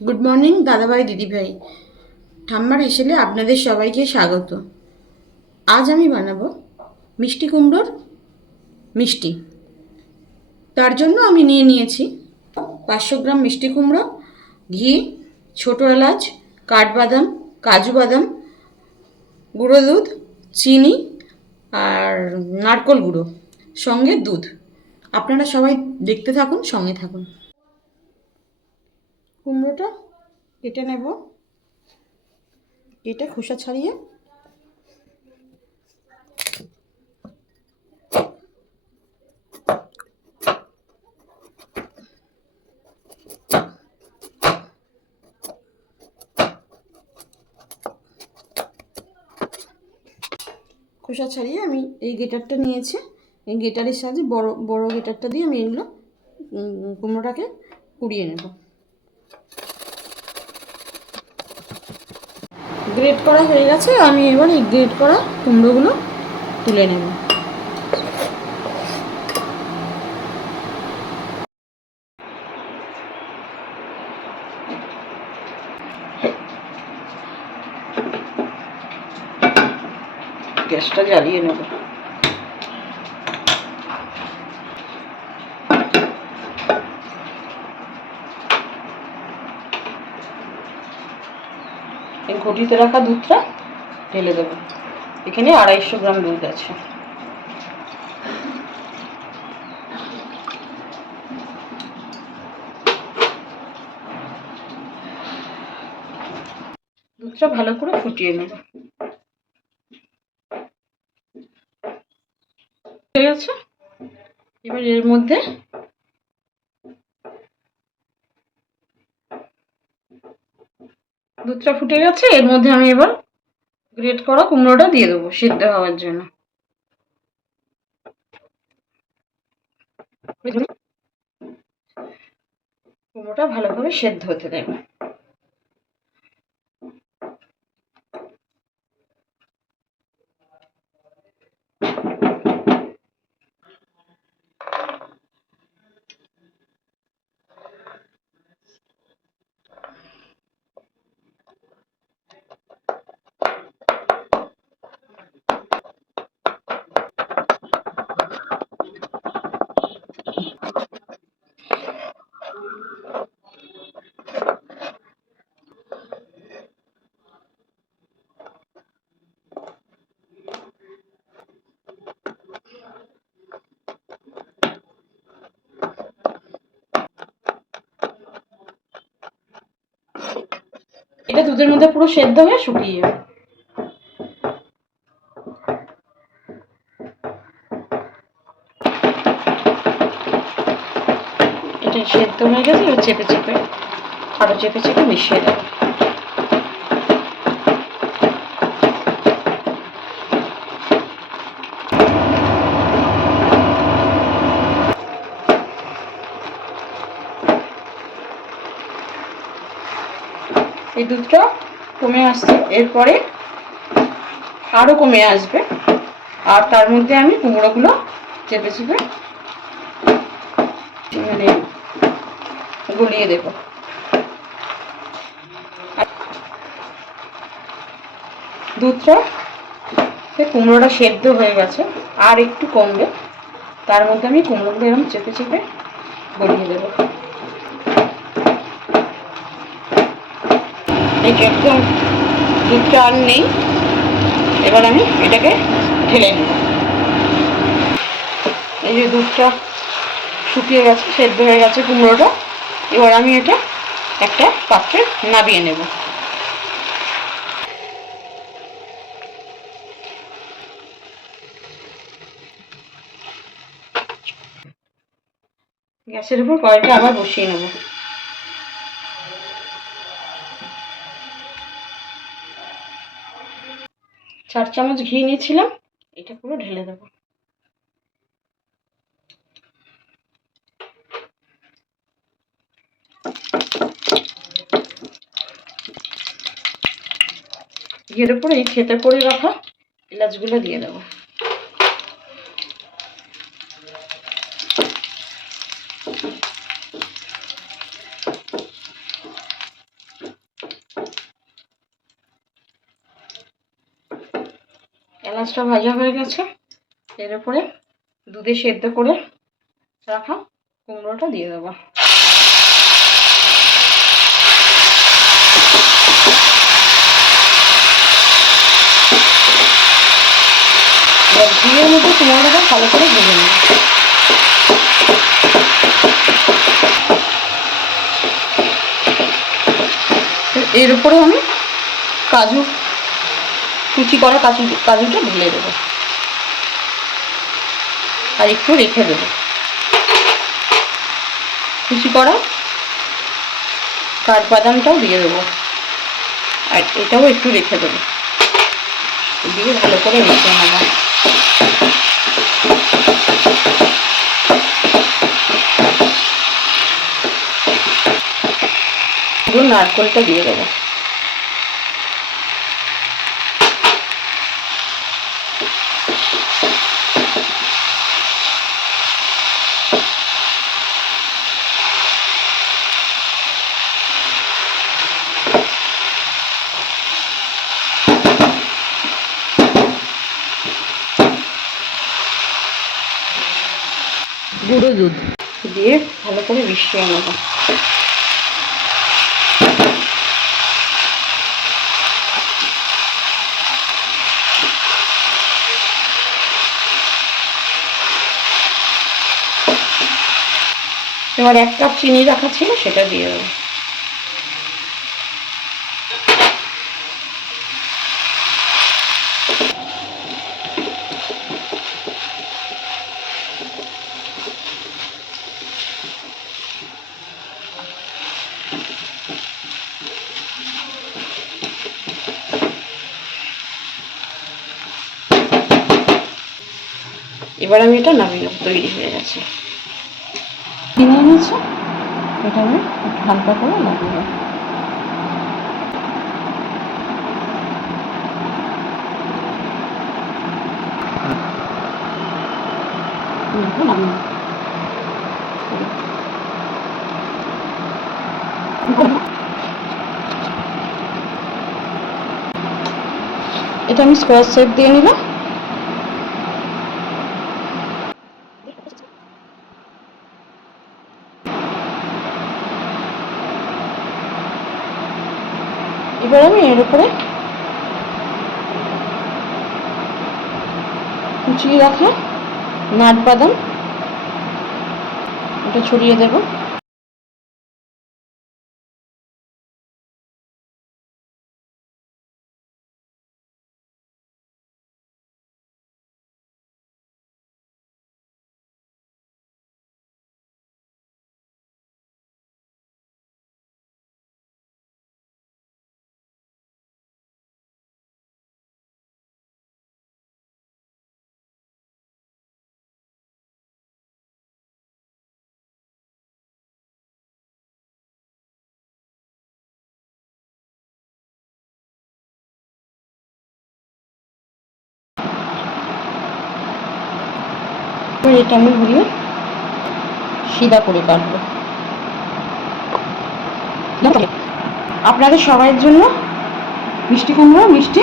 Good morning দাদাভাই, দিদিভাই। ঠাম্মার হেসেলে আপনাদের সবাইকে স্বাগত। আজ আমি বানাবো মিষ্টি কুমড়োর মিষ্টি। তার জন্য আমি নিয়ে নিয়েছি পাঁচশো গ্রাম মিষ্টি কুমড়ো, ঘি, ছোটো এলাচ, কাঠবাদাম, কাজু বাদাম, গুঁড়ো দুধ, চিনি আর নারকোল গুঁড়ো, সঙ্গে দুধ। আপনারা সবাই দেখতে থাকুন, সঙ্গে থাকুন। কুমড়োটা কেটে নেব। কেটে খোসা ছাড়িয়ে। খোসা ছাড়িয়ে আমি এই গেটারটা নিয়েছি। এই গেটারের সাহায্যে বড় বড় গেটারটা দিয়ে আমি এগুলো কুমড়োটাকে কুড়িয়ে নেব। গ্রেট করা হয়ে গেছে, আমি এবার এই গ্রেড করা কুমড়োগুলো তুলে নেব। গ্যাসটা জ্বালিয়ে নেব। ঘটিতে রাখা দুধটা ঢেলে দেবো। এখানে আড়াইশো গ্রাম দুধ আছে। দুধটা ভালো করে ফুটিয়ে নেব। হয়ে গেছে? এবার এর মধ্যে দুধটা ফুটে গেছে, এর মধ্যে আমি এবার গ্রেট করা কুমড়োটা দিয়ে দেবো সিদ্ধ হওয়ার জন্য। কুমড়োটা ভালোভাবে সেদ্ধ হতে দেবো এটা দুধের মধ্যে পুরো সেদ্ধ হয়ে শুকিয়ে এটা সেদ্ধ হয়ে গেছে চেপে চেপে, আরও চেপে চেপে মিশিয়ে দেবো। এই দুধটা কমে আসছে। এরপরে আরও কমে আসবে। আর তার মধ্যে আমি কুমড়োগুলো চেপে চেপে মানে গলিয়ে দেব। দুধটা সে কুমড়োটা সেদ্ধ হয়ে গেছে, আর একটু কমবে, তার মধ্যে আমি কুমড়োগুলো এরকম চেপে চেপে গলিয়ে দেবো। এই যে একদম দুধটা আর নেই, এবার আমি এটাকে ঢেলে নেব। এই যে দুধটা শুকিয়ে গেছে, সেদ্ধ হয়ে গেছে কুমড়োটা, এবার আমি এটা একটা পাত্রে নাবিয়ে নেব। গ্যাসের উপর কড়াইটা আবার বসিয়ে নেব। চার চামচ ঘি নিয়েছিলাম, এটা পুরো ঢেলে দেব। ঘিয়ের উপরে এই খেতে করে রাখা এলাচগুলো দিয়ে দেবো। পেঁয়াজটা ভাজা হয়ে গেছে। এর উপরে দুধে সেদ্ধ করে রাখা কুমড়োটা দিয়ে দেবো। ঘিয়ের মধ্যে কুমড়োটা ভালো করে ভেজে নেব। এর উপরে আমি কাজু কুচি করা কাজু, কাজুটা ঢেলে দেবো। আর একটু রেখে দেবো। কুচি করা কাঠবাদামটাও দিয়ে দেবো। আর এটাও একটু রেখে দেবো। দিয়ে ভালো করে মিশিয়ে নেব। পুরো নারকলটা দিয়ে দেবো। গুঁড়ো দুধ। দিয়ে ভালো করে মিশিয়ে নেব। এবার এক কাপ চিনি রাখা ছিল, সেটা দিয়ে দেবো। এবার আমি এটা নামিয়ে তৈরি হয়ে গেছে। কিনে এনেছি এটা আমি হালকা করে নামিয়ে এটা আমি স্কোয়ার শেপ দিয়ে নিলাম। এবার আমি এর উপরে কুচিয়ে রাখা নাট বাদাম ওটা ছড়িয়ে দেব। এটা আমি ঘুরিয়ে সিধা করে কাটবো। আপনাদের সবাইয়ের জন্য মিষ্টি কুমড়ো মিষ্টি